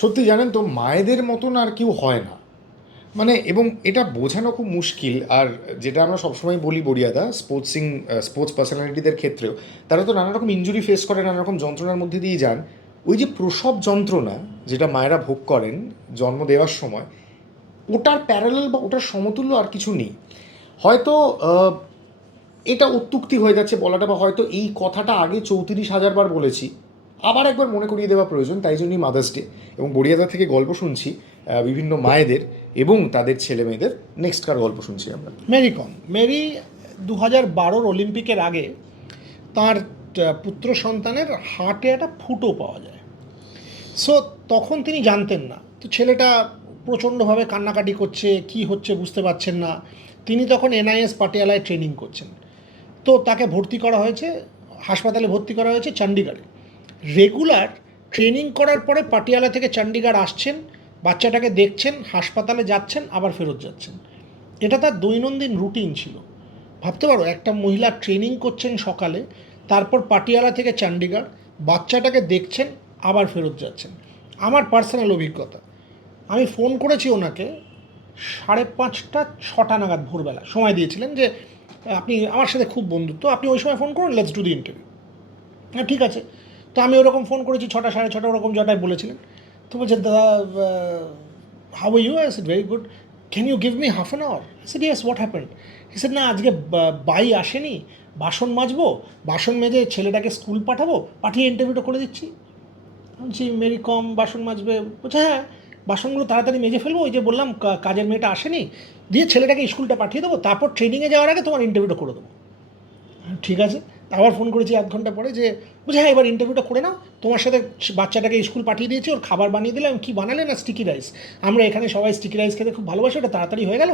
সত্যি জানেন তো, মায়েদের মতন আর কেউ হয় না। মানে এবং এটা বোঝানো খুব মুশকিল, আর যেটা আমরা সবসময় বলি বরিয়াদা স্পোর্টসিং স্পোর্টস পার্সোনালিটিদের ক্ষেত্রেও, তারা তো নানা রকম ইঞ্জুরি ফেস করে নানা রকম যন্ত্রণার মধ্যে দিয়ে যান। ওই যে প্রসব যন্ত্রণা, যেটা মায়েরা ভোগ করেন জন্ম দেওয়ার সময়, ওটার প্যারালাল বা ওটার সমতুল্য আর কিছু নেই। হয়তো এটা অত্যুক্তি হয়ে যাচ্ছে বলাটা, বা হয়তো এই কথাটা আগে চৌত্রিশ হাজার বার বলেছি আবার একবার মনে করিয়ে দেওয়া প্রয়োজন, তাই জন্যই মাদার্স ডে এবং বড়িয়াদা থেকে গল্প শুনছি বিভিন্ন মায়েদের এবং তাদের ছেলে মেয়েদের। নেক্সট কার গল্প শুনছি আমরা? মেরি কম মেরি দু হাজার বারোর অলিম্পিকের আগে তার পুত্র সন্তানের হার্টে একটা ফুটো পাওয়া যায়। সো তখন তিনি জানতেন না। তো ছেলেটা প্রচণ্ডভাবে কান্নাকাটি করছে, কি হচ্ছে বুঝতে পারছেন না। তিনি তখন এনআইএস পাটিয়ালায় ট্রেনিং করছেন। তো তাকে ভর্তি করা হয়েছে, হাসপাতালে ভর্তি করা হয়েছে চণ্ডীগড়ে। রেগুলার ট্রেনিং করার পরে পাটিয়ালা থেকে চণ্ডীগড় আসছেন, বাচ্চাটাকে দেখছেন, হাসপাতালে যাচ্ছেন, আবার ফেরত যাচ্ছেন। এটা তার দৈনন্দিন রুটিন ছিল। ভাবতে পারো, একটা মহিলা ট্রেনিং করছেন সকালে, তারপর পাটিয়ালা থেকে চণ্ডীগড়, বাচ্চাটাকে দেখছেন, আবার ফেরত যাচ্ছেন। আমার পার্সোনাল অভিজ্ঞতা, আমি ফোন করেছি ওনাকে সাড়ে পাঁচটা, ছটা নাগাদ ভোরবেলা। সময় দিয়েছিলেন যে, আপনি আমার সাথে খুব বন্ধুত্ব, আপনি ওই সময় ফোন করুন লেটস ডু দি ইন্টারভিউ হ্যাঁ ঠিক আছে তো আমি ওরকম ফোন করেছি, ছটা, সাড়ে ছটা ওরকম জটায় বলেছিলেন। তো বলছে, দাদা how you I said very good can you give me half an hour said yes what happened said না, আজকে বাই আসেনি, বাসন মাজবো, বাসন মেজে ছেলেটাকে স্কুল পাঠাবো, পাঠিয়ে ইন্টারভিউটা করে দিচ্ছি। বলছি মেরি কম বাসন মাজবে? বলছে হ্যাঁ বাসনগুলো তাড়াতাড়ি মেজে ফেলব, ওই যে বললাম কাজের মেয়েটা আসেনি, দিয়ে ছেলেটাকে স্কুলটা পাঠিয়ে দেবো, তারপর ট্রেনিংয়ে যাওয়ার আগে তোমার ইন্টারভিউটা করে দেবো। ঠিক আছে। আবার ফোন করেছি এক ঘণ্টা পরে যে বলছে হ্যাঁ এবার ইন্টারভিউটা করে নাও। তোমার সাথে বাচ্চাটাকে স্কুল পাঠিয়ে দিয়েছি ওর খাবার বানিয়ে দিলাম। কী বানালে না স্টিকি রাইস আমরা এখানে সবাই স্টিকি রাইস খেতে খুব ভালোবাসি ওটা তাড়াতাড়ি হয়ে গেল।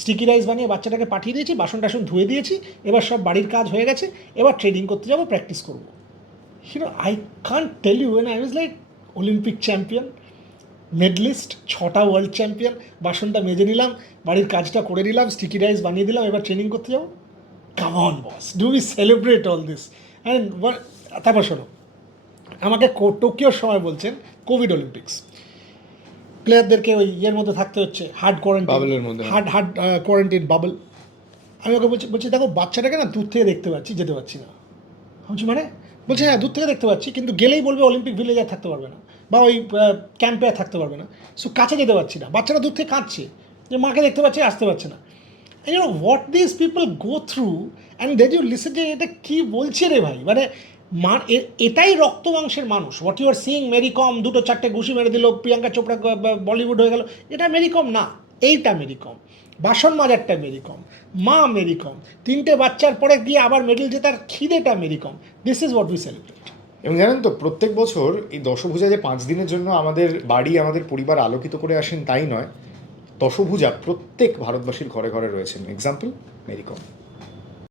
স্টিকি রাইস বানিয়ে বাচ্চাটাকে পাঠিয়ে দিয়েছি বাসন টাসন ধুয়ে দিয়েছি এবার সব বাড়ির কাজ হয়ে গেছে। এবার ট্রেনিং করতে যাব প্র্যাকটিস করব। You I can't tell you when I was like Olympic champion, medallist ছটা ওয়ার্ল্ড চ্যাম্পিয়ন বাসনটা মেজে নিলাম বাড়ির কাজটা করে নিলাম স্টিকি রাইস বানিয়ে দিলাম এবার ট্রেনিং করতে যাব। Come on boss do we celebrate all this and তারপর শোনো। আমাকে কো- টোকিওর সময় বলছেন কোভিড অলিম্পিক্স। প্লেয়ারদেরকে ওই ইয়ের মধ্যে থাকতে হচ্ছে হার্ড কোয়ারেন্টাইন মধ্যে। Hard hard quarantine bubble. আমি ওকে বলছি বলছি দেখো বাচ্চাটাকে না দূর থেকে দেখতে পাচ্ছি যেতে পারছি না। বলছি মানে? বলছে হ্যাঁ দূর থেকে দেখতে পাচ্ছি কিন্তু গেলেই বলবে অলিম্পিক ভিলেজে আর থাকতে পারবে না। বা ওই ক্যাম্পে আর থাকতে পারবে না। সো কাছে যেতে পারছি না। বাচ্চারা দূর থেকে কাঁদছে। যে মাকে দেখতে পাচ্ছে আসতে পারছে না। You know what this people go through and that you listen যে এটা কী বলছে রে ভাই? মানে এটাই রক্ত মাংসের মানুষ। What you are seeing Mary Kom দুটো চারটে ঘুষি মেরে দিল, প্রিয়াঙ্কা চোপড়া বলিউড হয়ে গেল। এটা মেরি কম না, এইটা মেরি কম বাসন মাজারটা মেরি কম মা মেরি কম তিনটে বাচ্চার পরে গিয়ে আবার মেডেল জেতার খিদেটা Mary Kom this is what we celebrate এবং জানেন তো, প্রত্যেক বছর এই দশভূজা যে পাঁচ দিনের জন্য আমাদের বাড়ি, আমাদের পরিবার আলোকিত করে আসেন, তাই নয়। দশভূজা প্রত্যেক ভারতবাসীর ঘরে ঘরে রয়েছেন। এক্সাম্পল মেরিকম